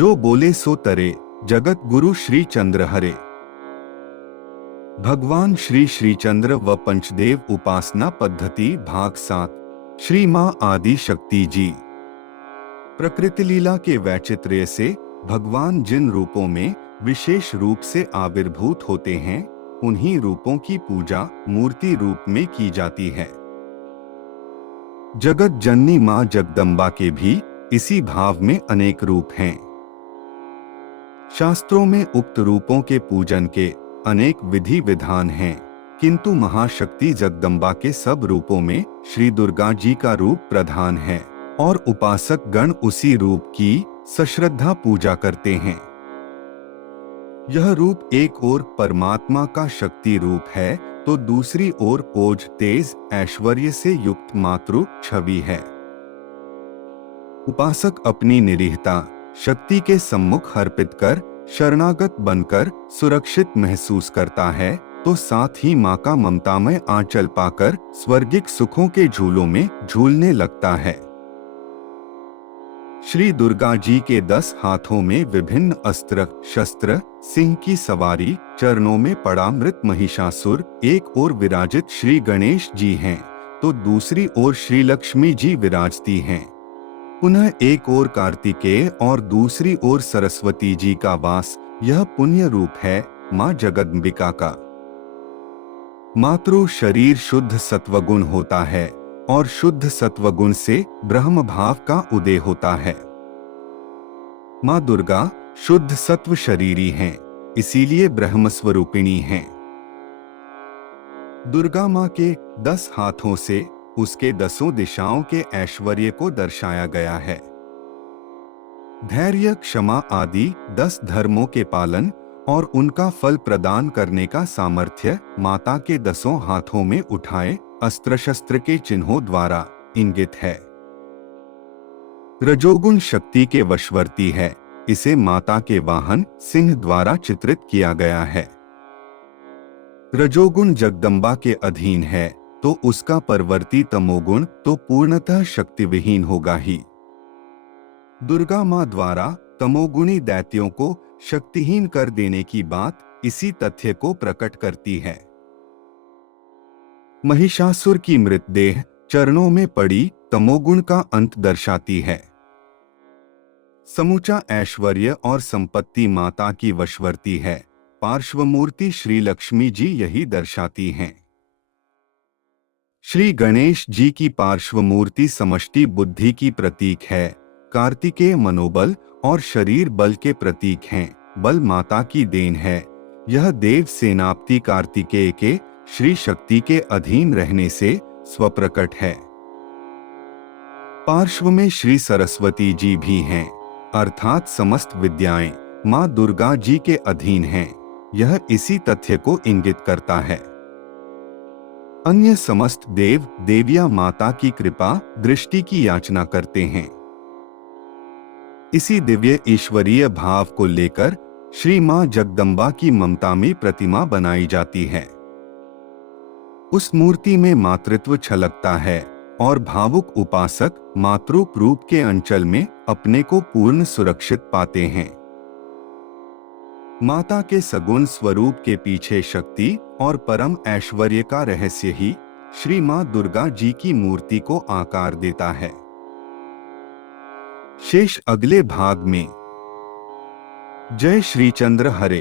जो बोले सो तरे, जगत गुरु श्री चंद्र हरे। भगवान श्री श्रीचंद्र व पंचदेव उपासना पद्धति भाग 7। श्री मां आदि शक्ति जी। प्रकृति लीला के वैचित्र्य से भगवान जिन रूपों में विशेष रूप से आविर्भूत होते हैं, उन्हीं रूपों की पूजा मूर्ति रूप में की जाती है। जगत जननी मां जगदम्बा के भी इसी भाव में अनेक रूप हैं। शास्त्रों में उक्त रूपों के पूजन के अनेक विधि विधान हैं, किंतु महाशक्ति जगदम्बा के सब रूपों में श्री दुर्गा जी का रूप प्रधान है और उपासक गण उसी रूप की सश्रद्धा पूजा करते हैं। यह रूप एक ओर परमात्मा का शक्ति रूप है, तो दूसरी ओर ओज तेज ऐश्वर्य से युक्त मातृ छवि है। उपासक अपनी निरीहता शक्ति के सम्मुख अर्पित कर शरणागत बनकर सुरक्षित महसूस करता है, तो साथ ही मां का ममतामय आंचल पाकर स्वर्गिक सुखों के झूलों में झूलने लगता है। श्री दुर्गा जी के 10 हाथों में विभिन्न अस्त्र शस्त्र, सिंह की सवारी, चरणों में पड़ा मृत महिषासुर एक ओर विराजित श्री गणेश जी हैं, तो दूसरी ओर श्री लक्ष्मी जी विराजती हैं। पुनः एक ओर कार्तिकेय और दूसरी ओर सरस्वती जी का वास, यह पुण्य रूप है मां जगदम्बिका का। मातृ शरीर शुद्ध सत्वगुण होता है और शुद्ध सत्वगुण से ब्रह्म भाव का उदय होता है। मां दुर्गा शुद्ध सत्व शरीरी हैं, इसीलिए ब्रह्म स्वरूपिणी हैं। दुर्गा मां के 10 हाथों से उसके 10 दिशाओं के ऐश्वर्य को दर्शाया गया है। धैर्य, क्षमा आदि 10 धर्मों के पालन और उनका फल प्रदान करने का सामर्थ्य माता के 10 हाथों में उठाए अस्त्र शस्त्र के चिन्हों द्वारा इंगित है। रजोगुण शक्ति के वशवर्ती है, इसे माता के वाहन सिंह द्वारा चित्रित किया गया है। रजोगुण जगदम्बा के अधीन है, तो उसका परवर्ती तमोगुण तो पूर्णतः शक्तिविहीन होगा ही। दुर्गा मां द्वारा तमोगुणी दैत्यों को शक्तिहीन कर देने की बात इसी तथ्य को प्रकट करती है। महिषासुर की मृतदेह चरणों में पड़ी तमोगुण का अंत दर्शाती है। समूचा ऐश्वर्य और संपत्ति माता की वशवर्ती है, पार्श्वमूर्ति श्री लक्ष्मी जी यही दर्शाती हैं। श्री गणेश जी की पार्श्वमूर्ति समष्टि बुद्धि की प्रतीक है, कार्तिकेय मनोबल और शरीर बल के प्रतीक हैं, बल माता की देन है। यह देव सेनापति कार्तिकेय के श्री शक्ति के अधीन रहने से स्वप्रकट है। पार्श्व में श्री सरस्वती जी भी हैं, अर्थात समस्त विद्याएं मां दुर्गा जी के अधीन हैं। यह इसी तथ्य को इंगित करता है। अन्य समस्त देव देवियां माता की कृपा दृष्टि की याचना करते हैं। इसी दिव्य ईश्वरीय भाव को लेकर श्री मां जगदम्बा की ममता में प्रतिमा बनाई जाती है। उस मूर्ति में मातृत्व छलकता है और भावुक उपासक मातृ रूप के अंचल में अपने को पूर्ण सुरक्षित पाते हैं। माता के सगुण स्वरूप के पीछे शक्ति और परम ऐश्वर्य का रहस्य ही श्री मां दुर्गा जी की मूर्ति को आकार देता है। शेष अगले भाग में। जय श्री चंद्र हरे।